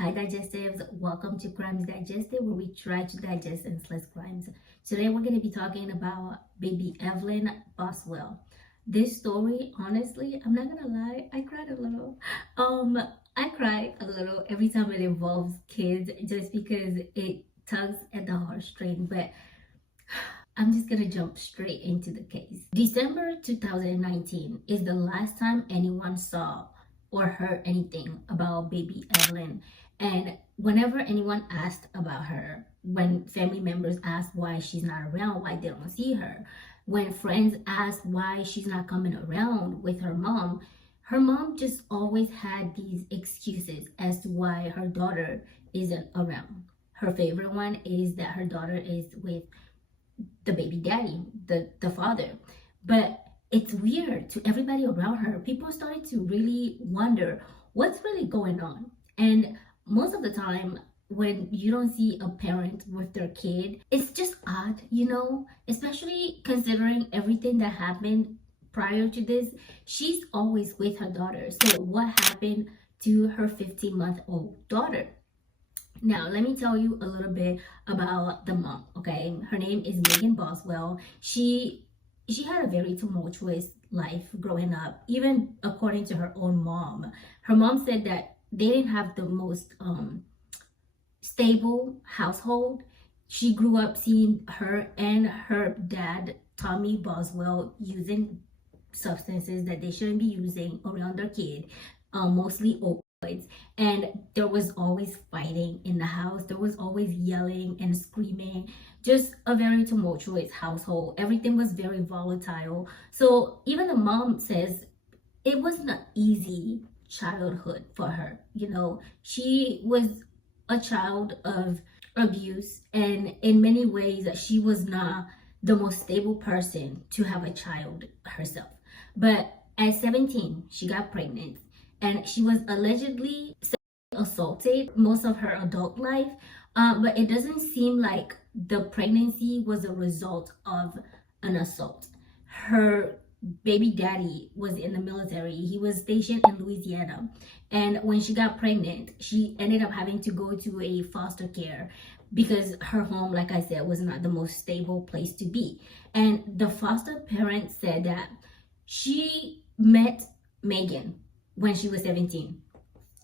Hi Digestives, welcome to Crimes Digested, where we try to digest senseless crimes. Today we're going to be talking about baby Evelyn Boswell. This story, honestly, I'm not gonna lie, I cried a little. I cry a little every time it involves kids just because it tugs at the heartstring, but I'm just gonna jump straight into the case. December 2019 is the last time anyone saw or heard anything about baby Evelyn. And whenever anyone asked about her, when family members asked why she's not around, why they don't see her, when friends asked why she's not coming around with her mom just always had these excuses as to why her daughter isn't around. Her favorite one is that her daughter is with the baby daddy, the father. But it's weird to everybody around her. People started to really wonder what's really going on. And most of the time, when you don't see a parent with their kid, it's just odd, especially considering everything that happened prior to this. She's always with her daughter. So what happened to her 15-month-old daughter? Now, let me tell you a little bit about the mom, okay? Her name is Meghan Boswell. She had a very tumultuous life growing up, even according to her own mom. Her mom said that they didn't have the most stable household. She grew up seeing her and her dad, Tommy Boswell, using substances that they shouldn't be using around their kid, mostly opioids. And there was always fighting in the house. There was always yelling and screaming. Just a very tumultuous household. Everything was very volatile. So even the mom says it wasn't an easy childhood for her. She was a child of abuse, and in many ways she was not the most stable person to have a child herself. But at 17, she got pregnant, and she was allegedly assaulted most of her adult life. But it doesn't seem like the pregnancy was a result of an assault. Her baby daddy was in the military. He was stationed in Louisiana. And when she got pregnant, she ended up having to go to a foster care because her home, like I said, was not the most stable place to be. And the foster parent said that she met Meghan when she was 17,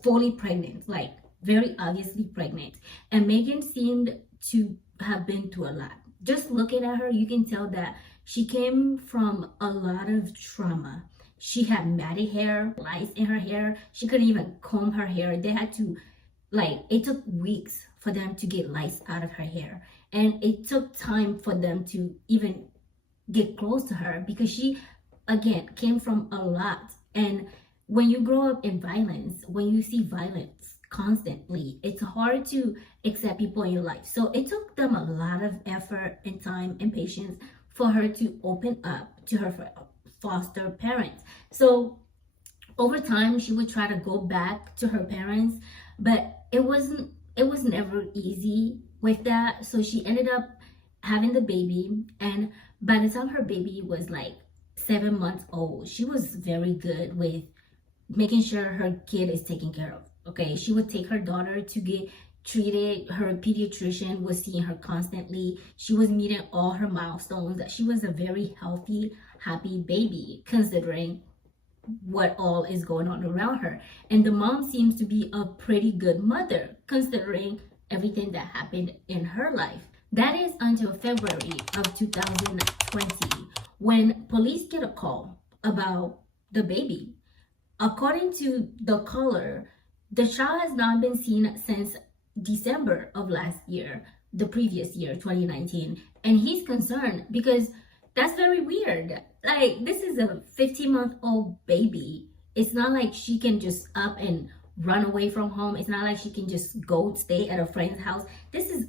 fully pregnant, like very obviously pregnant. And Meghan seemed to have been through a lot. Just looking at her, you can tell that she came from a lot of trauma. She had matted hair, lice in her hair. She couldn't even comb her hair. They had to, it took weeks for them to get lice out of her hair. And it took time for them to even get close to her because she, again, came from a lot. And when you grow up in violence, when you see violence constantly, it's hard to accept people in your life. So it took them a lot of effort and time and patience for her to open up to her foster parents. So over time, she would try to go back to her parents, but it was never easy with that. So she ended up having the baby, and by the time her baby was 7 months old, she was very good with making sure her kid is taken care of. Okay, she would take her daughter to get treated. Her pediatrician was seeing her constantly. She was meeting all her milestones. She was a very healthy, happy baby considering what all is going on around her. And the mom seems to be a pretty good mother considering everything that happened in her life. That is until February of 2020 when police get a call about the baby. According to the caller, the child has not been seen since December of last year, the previous year, 2019. And he's concerned because that's very weird. This is a 15-month-old baby. It's not like she can just up and run away from home. It's not like she can just go stay at a friend's house. This is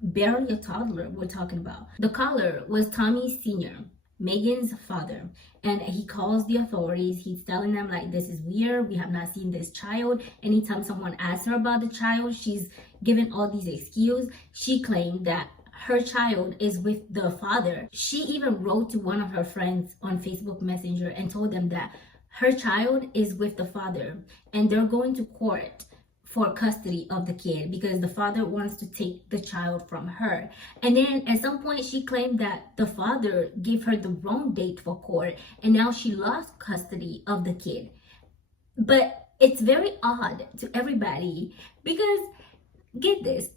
barely a toddler we're talking about. The caller was Tommy Sr., Meghan's father, and he calls the authorities. He's telling them this is weird, we have not seen this child. Anytime someone asks her about the child, she's given all these excuses. She claimed that her child is with the father. She even wrote to one of her friends on Facebook Messenger and told them that her child is with the father and they're going to court for custody of the kid because the father wants to take the child from her. And then at some point she claimed that the father gave her the wrong date for court and now she lost custody of the kid. But it's very odd to everybody because, get this,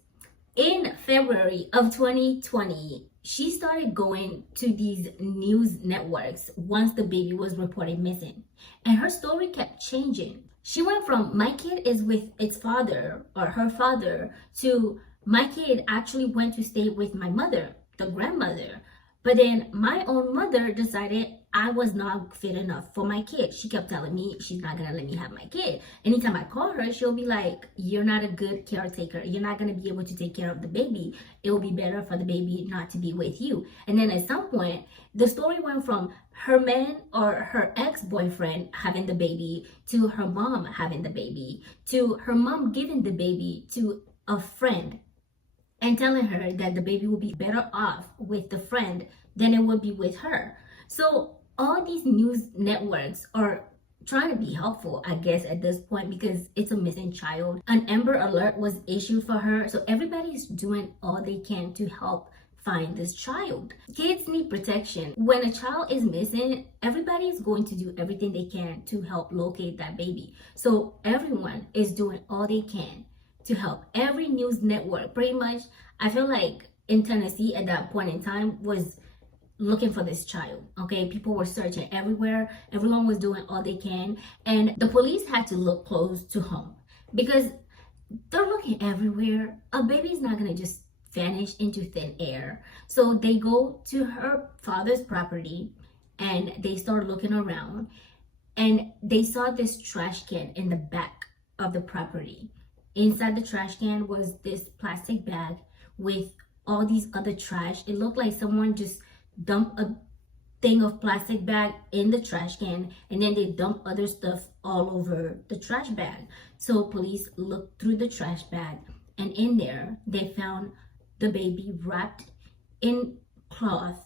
in February of 2020, she started going to these news networks once the baby was reported missing. And her story kept changing. She went from my kid is with its father or her father to my kid actually went to stay with my mother, the grandmother. But then my own mother decided I was not fit enough for my kid. She kept telling me she's not gonna let me have my kid. Anytime I call her, she'll be like, you're not a good caretaker. You're not gonna be able to take care of the baby. It will be better for the baby not to be with you. And then at some point, the story went from her man or her ex-boyfriend having the baby to her mom having the baby to her mom giving the baby to a friend and telling her that the baby will be better off with the friend than it would be with her. So all these news networks are trying to be helpful, I guess, at this point because it's a missing child. An Amber Alert was issued for her. So everybody's doing all they can to help find this child. Kids need protection. When a child is missing, everybody is going to do everything they can to help locate that baby. So everyone is doing all they can to help. Every news network, pretty much, I feel like in Tennessee at that point in time was looking for this child. Okay, people were searching everywhere. Everyone was doing all they can, and the police had to look close to home because they're looking everywhere. A baby's not gonna just vanish into thin air. So they go to her father's property and they start looking around, and they saw this trash can in the back of the property. Inside the trash can was this plastic bag with all these other trash. It looked like someone just dumped a thing of plastic bag in the trash can and then they dumped other stuff all over the trash bag. So police looked through the trash bag and in there they found the baby wrapped in cloth,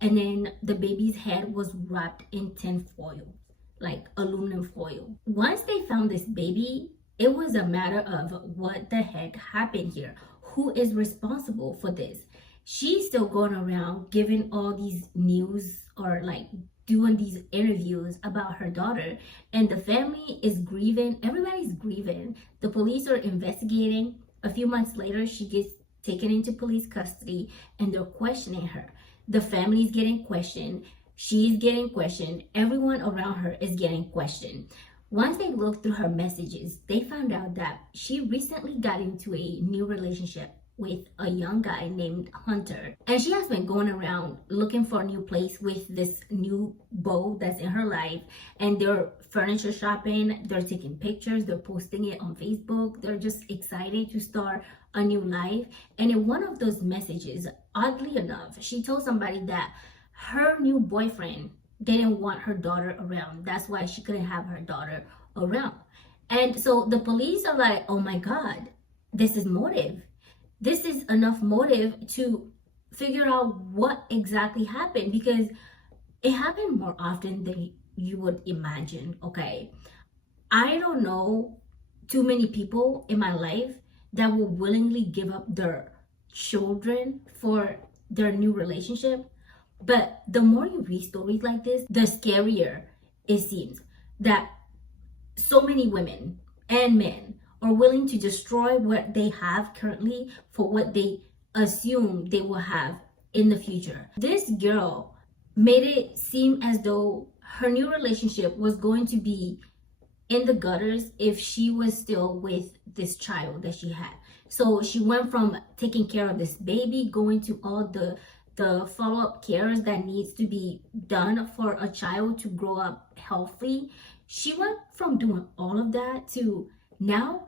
and then the baby's head was wrapped in tin foil, like aluminum foil. Once they found this baby, it was a matter of what the heck happened here? Who is responsible for this? She's still going around giving all these news or like doing these interviews about her daughter, and the family is grieving. Everybody's grieving. The police are investigating. A few months later, she gets taken into police custody and they're questioning her. The family's getting questioned. She's getting questioned. Everyone around her is getting questioned. Once they looked through her messages, they found out that she recently got into a new relationship with a young guy named Hunter. And she has been going around looking for a new place with this new beau that's in her life. And they're furniture shopping, they're taking pictures, they're posting it on Facebook. They're just excited to start a new life. And in one of those messages, oddly enough, she told somebody that her new boyfriend didn't want her daughter around. That's why she couldn't have her daughter around. And so the police are like, oh my God, this is motive. This is enough motive to figure out what exactly happened, because it happened more often than you would imagine. Okay, I don't know too many people in my life that will willingly give up their children for their new relationship. But the more you read stories like this, the scarier it seems that so many women and men are willing to destroy what they have currently for what they assume they will have in the future. This girl made it seem as though her new relationship was going to be in the gutters if she was still with this child that she had. So she went from taking care of this baby, going to all the follow-up cares that needs to be done for a child to grow up healthy. She went from doing all of that to now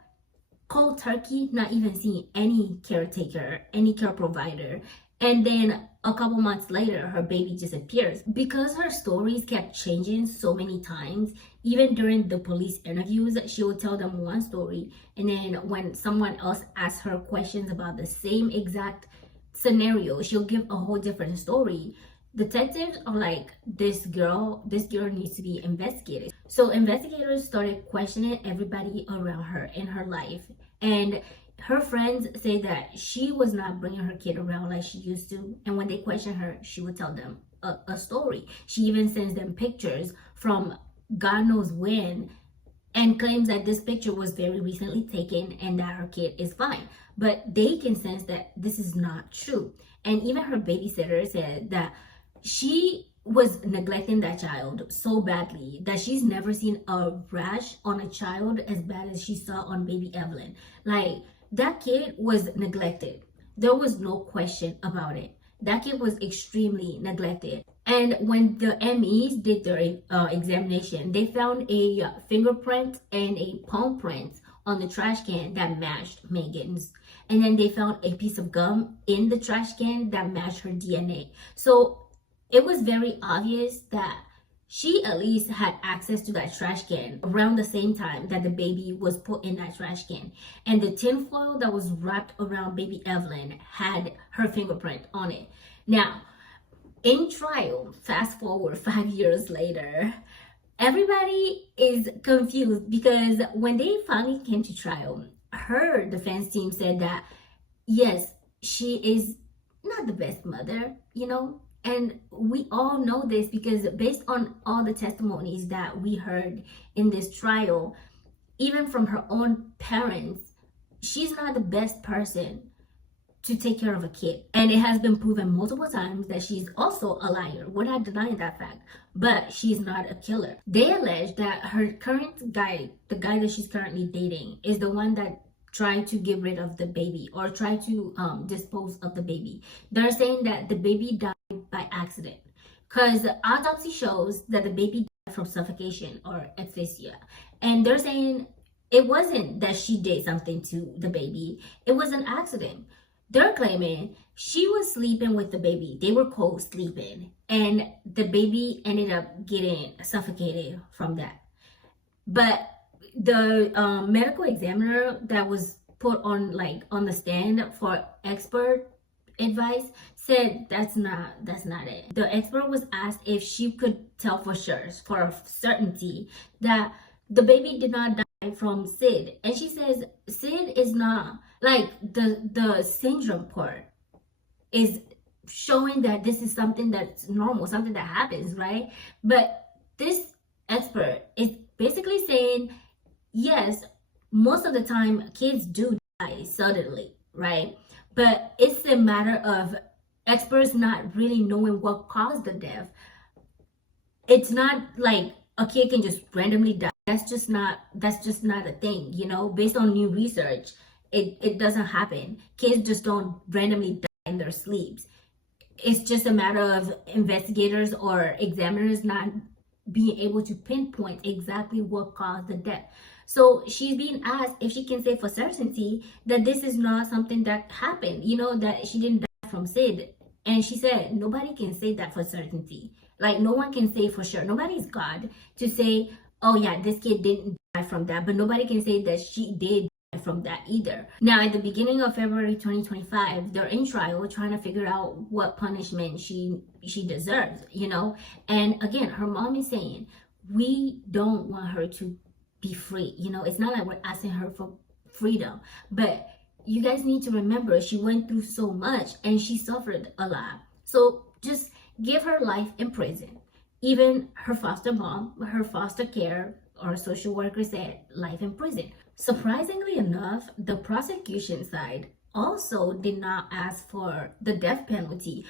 cold turkey, not even seeing any caretaker, any care provider. And then a couple months later, her baby disappears. Because her stories kept changing so many times, even during the police interviews, she would tell them one story. And then when someone else asked her questions about the same exact scenario, she'll give a whole different story. detectives are like, this girl needs to be investigated. So investigators started questioning everybody around her in her life, and her friends say that she was not bringing her kid around like she used to, and when they question her, she would tell them a story. She even sends them pictures from God knows when, and claims that this picture was very recently taken and that her kid is fine. But they can sense that this is not true. And even her babysitter said that she was neglecting that child so badly that she's never seen a rash on a child as bad as she saw on baby Evelyn. Like, that kid was neglected. There was no question about it. That kid was extremely neglected. And when the MEs did their examination, they found a fingerprint and a palm print on the trash can that matched Meghan's. And then they found a piece of gum in the trash can that matched her DNA. So it was very obvious that she at least had access to that trash can around the same time that the baby was put in that trash can. And the tinfoil that was wrapped around baby Evelyn had her fingerprint on it. Now, in trial, fast forward 5 years later, everybody is confused because when they finally came to trial, her defense team said that yes, she is not the best mother, and we all know this because based on all the testimonies that we heard in this trial, even from her own parents, she's not the best person to take care of a kid. And it has been proven multiple times that she's also a liar. We're not denying that fact, but she's not a killer. They allege that her current guy, the guy that she's currently dating, is the one that tried to get rid of the baby or tried to dispose of the baby. They're saying that the baby died by accident because the autopsy shows that the baby died from suffocation or asphyxia. And they're saying it wasn't that she did something to the baby, it was an accident. They're claiming she was sleeping with the baby. They were co-sleeping, and the baby ended up getting suffocated from that. But the medical examiner that was put on the stand for expert advice said that's not it. The expert was asked if she could tell for sure, for certainty, that the baby did not die from SID, and she says SID is not like the syndrome part is showing that this is something that's normal, something that happens, right? But this expert is basically saying yes, most of the time kids do die suddenly, right? But it's a matter of experts not really knowing what caused the death. It's not like a kid can just randomly die. That's just not a thing, based on new research. It doesn't happen. Kids just don't randomly die in their sleeps. It's just a matter of investigators or examiners not being able to pinpoint exactly what caused the death. So she's being asked if she can say for certainty that this is not something that happened, that she didn't die from SID. And she said, nobody can say that for certainty. Like, no one can say for sure. Nobody's God to say, oh yeah, this kid didn't die from that. But nobody can say that she did die from that either. Now, at the beginning of February 2025, they're in trial trying to figure out what punishment she deserves, And again, her mom is saying, we don't want her to be free. It's not like we're asking her for freedom, but you guys need to remember she went through so much and she suffered a lot. So just give her life in prison. Even her foster mom, her foster care or social worker said life in prison. Surprisingly enough, the prosecution side also did not ask for the death penalty.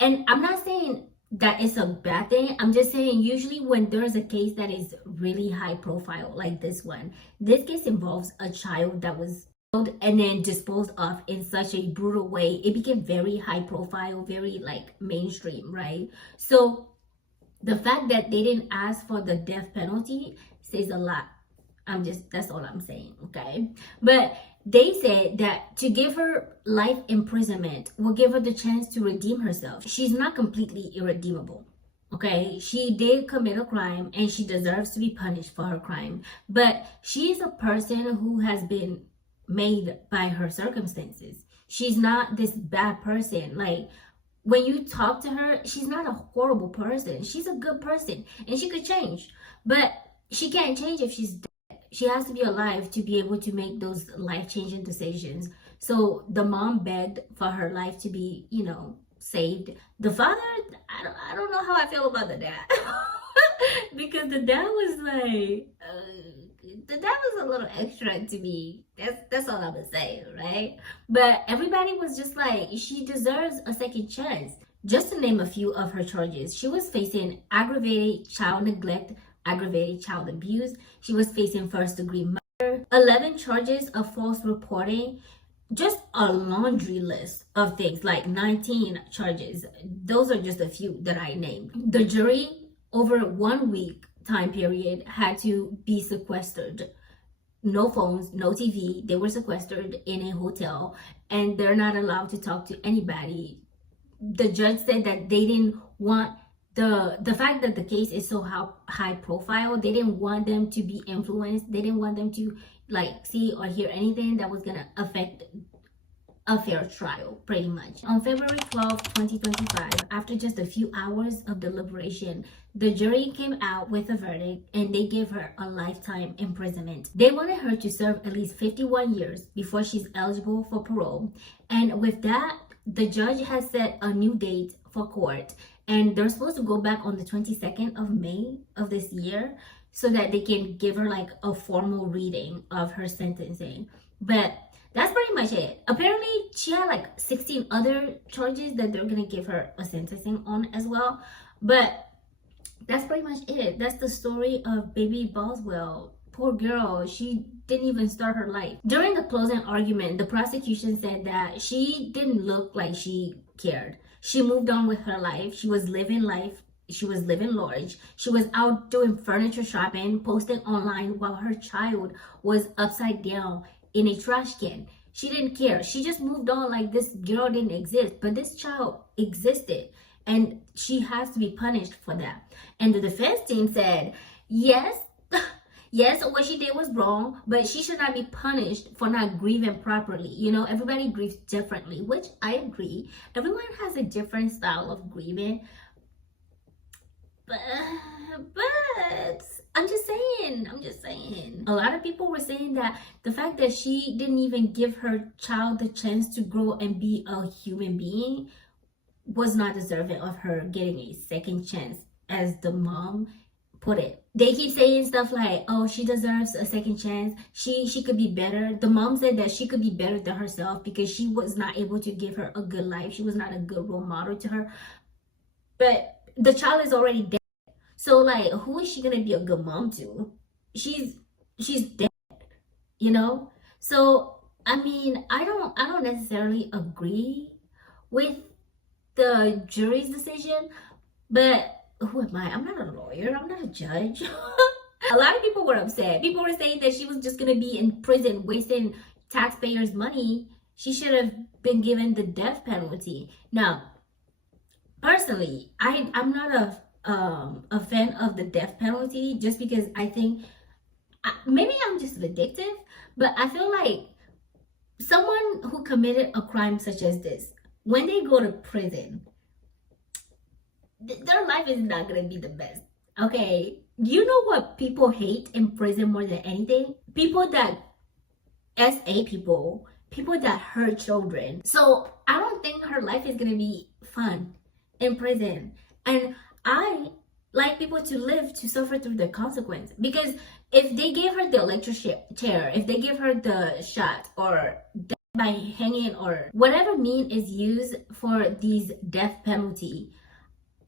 And I'm not saying that it's a bad thing. I'm just saying usually when there's a case that is really high profile like this one, this case involves a child that was killed and then disposed of in such a brutal way. It became very high profile, very mainstream, right? So the fact that they didn't ask for the death penalty says a lot. That's all I'm saying, okay? But they said that to give her life imprisonment will give her the chance to redeem herself. She's not completely irredeemable, okay? She did commit a crime and she deserves to be punished for her crime. But she is a person who has been made by her circumstances. She's not this bad person. when you talk to her, she's not a horrible person. She's a good person and she could change. But she can't change if she's dead. She has to be alive to be able to make those life-changing decisions. So the mom begged for her life to be, saved. The father, I don't know how I feel about the dad. Because the dad was like, the dad was a little extra to me. That's all I'm gonna say, right? But everybody was just like, she deserves a second chance. Just to name a few of her charges, she was facing aggravated child neglect, aggravated child abuse. She was facing first-degree murder, 11 charges of false reporting, just a laundry list of things, like 19 charges. Those are just a few that I named. The jury, over 1 week time period, had to be sequestered. No phones, no TV. They were sequestered in a hotel and they're not allowed to talk to anybody. The judge said that they didn't want the fact that the case is so high profile, they didn't want them to be influenced. They didn't want them to see or hear anything that was gonna affect a fair trial, pretty much. On February 12, 2025, after just a few hours of deliberation, the jury came out with a verdict and they gave her a lifetime imprisonment. They wanted her to serve at least 51 years before she's eligible for parole. And with that, the judge has set a new date for court, and they're supposed to go back on the 22nd of May of this year so that they can give her a formal reading of her sentencing. But that's pretty much it. Apparently, she had 16 other charges that they're gonna give her a sentencing on as well. But that's pretty much it. That's the story of baby Boswell. Poor girl, she didn't even start her life. During the closing argument, the prosecution said that she didn't look like she cared. She moved on with her life. She was living life. She was living large. She was out doing furniture shopping, posting online while her child was upside down in a trash can. She didn't care. She just moved on like this girl didn't exist. But this child existed and she has to be punished for that. And the defense team said, yes, yes, what she did was wrong, but she should not be punished for not grieving properly. Everybody grieves differently, which I agree. Everyone has a different style of grieving. But I'm just saying. A lot of people were saying that the fact that she didn't even give her child the chance to grow and be a human being was not deserving of her getting a second chance, as the mom put it. They keep saying stuff like, oh, she deserves a second chance. She could be better. The mom said that she could be better than herself because she was not able to give her a good life. She was not a good role model to her. But the child is already dead. So who is she gonna be a good mom to? She's dead, So I mean, I don't necessarily agree with the jury's decision, but who am I? I'm not a lawyer. I'm not a judge. A lot of people were upset. People were saying that she was just gonna be in prison wasting taxpayers' money. She should have been given the death penalty. Now, personally, I'm not a fan of the death penalty, just because I think maybe I'm just vindictive, but I feel like someone who committed a crime such as this, when they go to prison, their life is not gonna be the best. Okay, you know what people hate in prison more than anything? People that SA people that hurt children. So I don't think her life is gonna be fun in prison. And I like people to live to suffer through the consequence, because if they gave her the electric chair, if they give her the shot or death by hanging or whatever mean is used for these death penalty,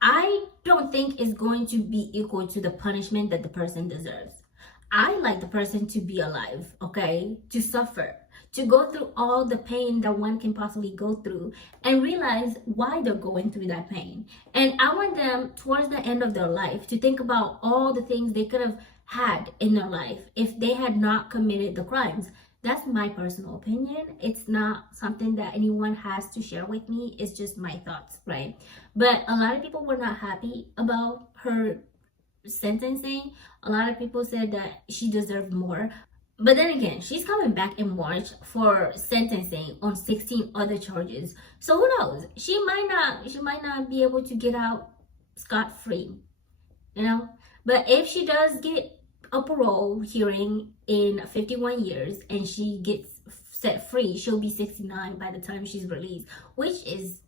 I don't think is going to be equal to the punishment that the person deserves. I like the person to be alive, okay? To suffer, to go through all the pain that one can possibly go through and realize why they're going through that pain. And I want them, towards the end of their life, to think about all the things they could have had in their life if they had not committed the crimes. That's my personal opinion. It's not something that anyone has to share with me. It's just my thoughts, right? But a lot of people were not happy about her sentencing. A lot of people said that she deserved more. But then again, she's coming back in March for sentencing on 16 other charges. So who knows? She might not be able to get out scot-free, you know? But if she does get a parole hearing in 51 years and she gets set free, she'll be 69 by the time she's released, which is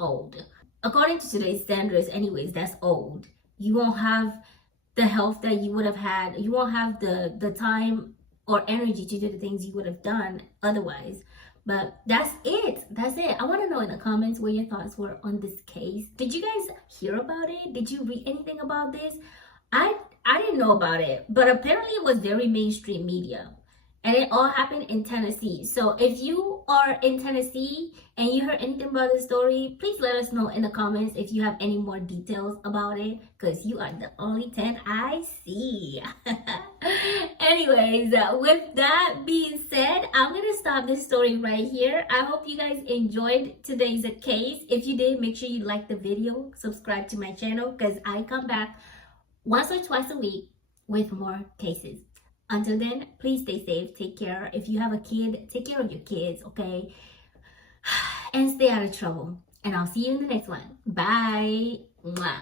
old. According to today's standards, anyways, that's old. You won't have the health that you would have had. You won't have the time or energy to do the things you would have done otherwise. But that's it. I want to know in the comments what your thoughts were on this case. Did you guys hear about it? Did you read anything about this? I didn't know about it, but apparently it was very mainstream media. And it all happened in Tennessee. So if you are in Tennessee and you heard anything about this story, please let us know in the comments if you have any more details about it, because you are the only 10 I see. Anyways, with that being said, I'm going to stop this story right here. I hope you guys enjoyed today's case. If you did, make sure you like the video, subscribe to my channel, because I come back once or twice a week with more cases. Until then, please stay safe, take care. If you have a kid, take care of your kids, okay? And stay out of trouble. And I'll see you in the next one. Bye. Mwah.